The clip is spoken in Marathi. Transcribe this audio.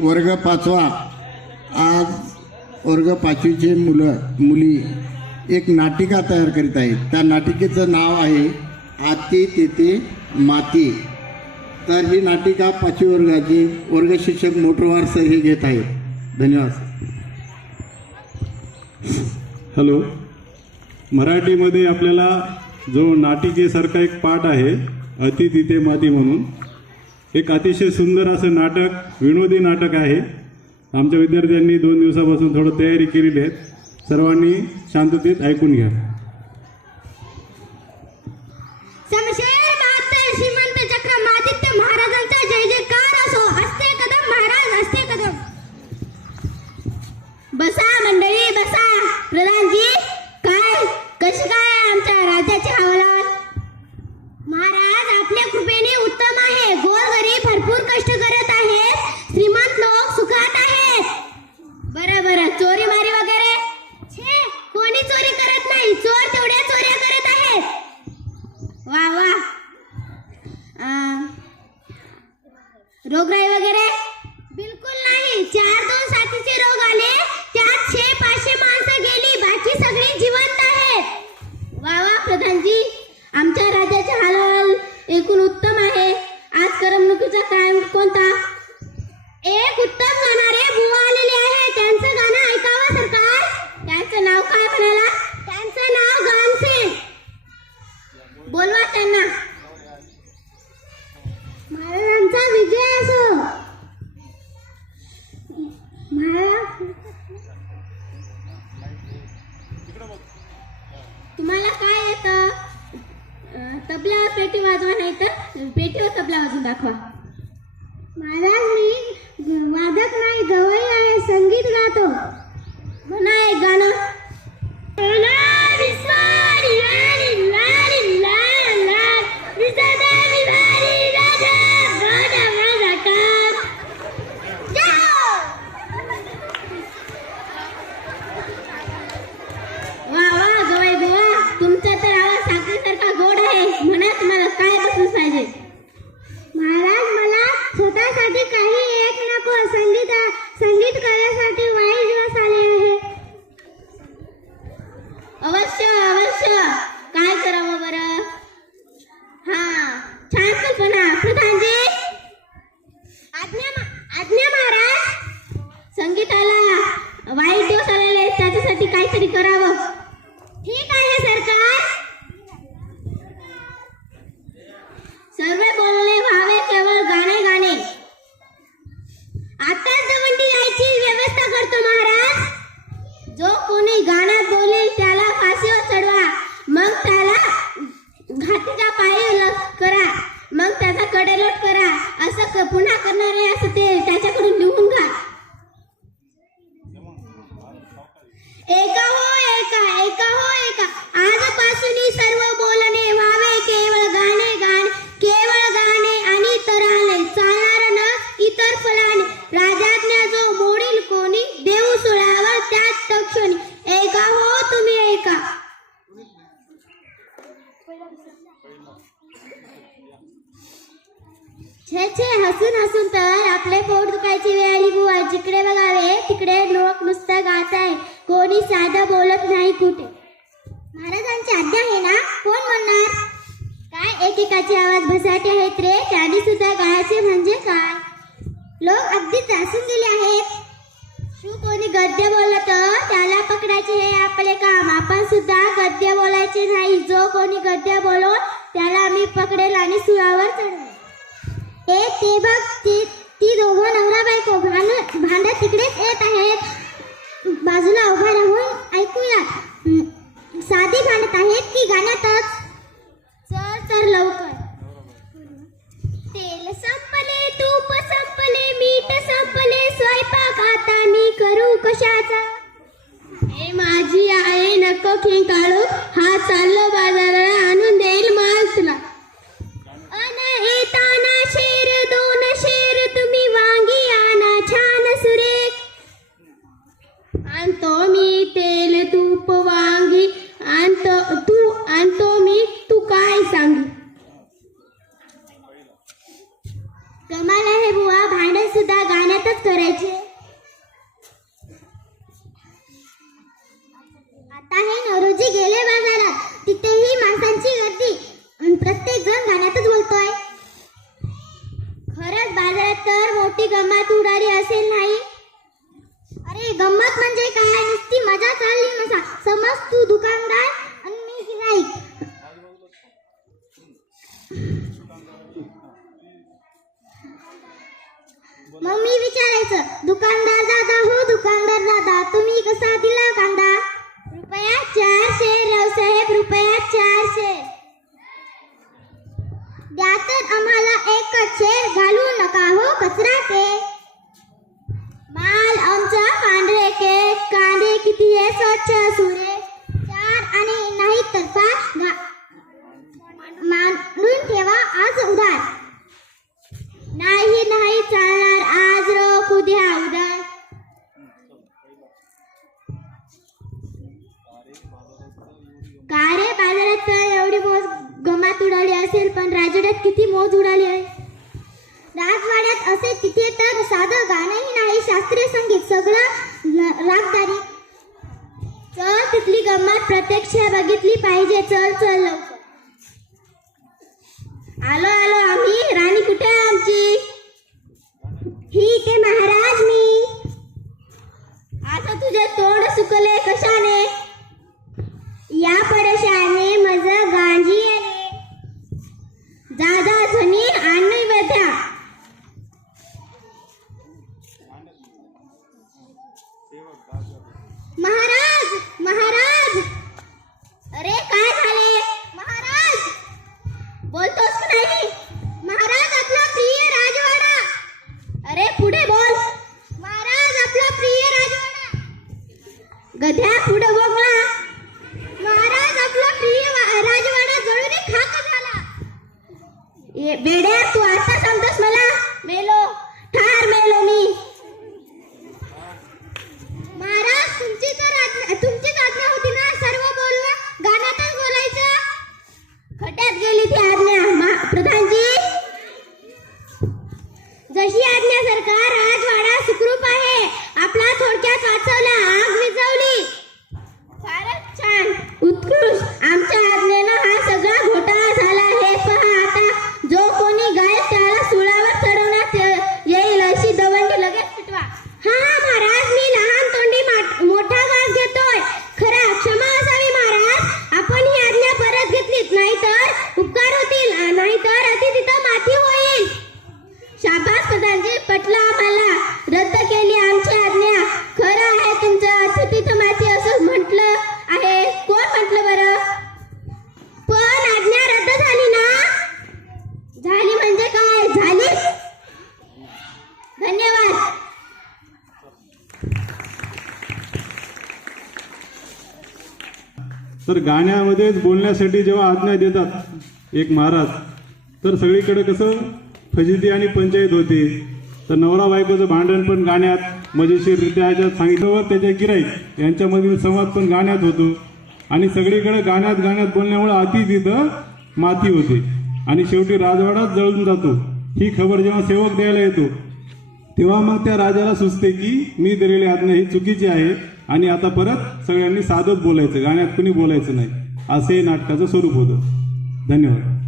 वर्ग पाचवा. आज वर्ग पाचवीचे मुलं मुली एक नाटिका तयार करीत आहेत. त्या नाटिकेचं नाव आहे आती तेथे माती. तर ही नाटिका पाचवी वर्गाची वर्ग शिक्षक मोटरवार सर हे घेत आहेत. धन्यवाद हॅलो. मराठीमध्ये आपल्याला जो नाटिकेसारखा एक पाठ आहे अति तिथे माती म्हणून एक अतिशय सुंदर असं नाटक विनोदी नाटक आहे. आमच्या विद्यार्थ्यांनी दोन दिवसापासून थोडं तयारी केलेली आहे. सर्वांनी शांततेत ऐकून घ्या. चक्रमादित्य महाराजांचा जय असो. कदम महाराज कदम. बसा मंडळी बसा. प्रधानजी काय? कशी काय आमच्या राज्याचे हवालात महाराज आपल्या कृपेने उत्तम आहे गोरगरीब भरपूर कष्ट करत आहेत श्रीमंत लोक सुखात आहेत बरं बरं चोरी मारी वगैरे छे कोणी चोरी करत नाही चोर तेवढ्या चोऱ्या करत आहेत वा वा अं, रोगराई वगैरे? बिलकुल नाही. चार दोन साथीचे रोग आले. त्यात छे पाचशे माणसं गेली. बाकी सगळी जिवंत आहेत. वा वा प्रधानजी. आमच्या राज्याचे हालहाल एकूण उत्तम आहे. आज करमणुकीचा काय कोणता? एक उत्तम तुम्हाला काय येतं तबला पेटी वाजवा नाही तर पेटीवर तबला वाजून दाखवा. महाराज मी वादक नाही गवई आहे संगीत गातो. म्हणा एक गाणं छे छे हसून हसून तर आपले पोट दुखायची वेळ आली बुवा. जिकडे बघावे तिकडे लोक नुसतं गात आहे. कोणी साधं बोलत नाही कुठे. महाराजांची आज्ञा आहे ना? कोण म्हणणार? काय एकेकाचे आवाज भसाटे आहेत रे? त्याने सुद्धा गायचे म्हणजे काय? लोक अगदी त्रासून गेले आहेत. शू कोणी गद्य बोललं तर त्याला पकडायचे हे आपले काम. आपण सुद्धा गद्य बोलायचे नाही. जो कोणी गद्य बोलो त्याला आम्ही पकडेल आणि सुरावर चढवेल. ए ते बघ ती ती दोघं नवरा बायको भांड भांडत तिकडेच येत आहेत. बाजूला उभा राहून ऐकूया साधी भांडत आहेत की गाण्यातच? चल तर लवकर. तेल संपले तूप संपले मीठ संपले स्वयंपाक आता मी करू कशाचा? हे माझी आहे नको खिंकाळू. हा चाललो बाजारात. कमाल करायचे आता हे नवरोजी गेले बाजारात. तिथेही माणसांची गर्दी. प्रत्येक जण गाण्यातच बोलतोय. खरंच बाजारात तर मोठी गंमत उडाली असेल नाही? अरे गंमत म्हणजे काय? नुसती मजा चालली नसा समज तू दुकानदार आणि मी गिराईक मग मी विचारायचं दुकानदार दादा हो दुकानदार दादा तुम्ही कसा दिला कांदा? रुपया चारशे रावसाहेब रुपया चारशे. द्या तर आम्हाला एक शेर घालू नका हो कचरा के माल आमचा पांढरे के कांदे किती आहे स्वच्छ सुरे असेल पण राजवाड्यात किती मोज उडाली आहे. राजवाड्यात असे तिथे तर साधं गाणंही नाही शास्त्रीय संगीत सगळं रागदारी. चल तिथली गंमत प्रत्यक्ष बघितली पाहिजे चल चल लवकर. आलो आलो आम्ही राणी महाराज महाराज. अरे काय झाले? महाराज. बोलतोस की नाही? महाराज आपला प्रिय राजवाडा. अरे पुढे बोल. महाराज आपला प्रिय राजवाडा. गध्या पुढे बोगला महाराज आपला प्रिय राजवाडा जळून खाक झाला. बेड्या तू आता सांगतोस मला? आज्ञा मा- प्रधानजी तर गाण्यामध्येच बोलण्यासाठी जेव्हा आज्ञा देतात एक महाराज तर सगळीकडे कसं फजिती आणि पंचायत होते. तर नवरा बायकोचं भांडण पण गाण्यात मजेशीररित्या याच्यात व त्याच्या गिराईक यांच्यामधील संवाद पण गाण्यात होतो. आणि सगळीकडे गाण्यात गाण्यात बोलण्यामुळे अति तिथं माती होते. आणि शेवटी राजवाडाच जळून जातो. ही खबर जेव्हा सेवक द्यायला येतो तेव्हा मग त्या राजाला सुचते की मी दिलेली आज्ञा ही चुकीची आहे. आणि आता परत सगळ्यांनी साधत बोलायचं गाण्यात कुणी बोलायचं नाही. असे नाटकाचं स्वरूप होतं. धन्यवाद.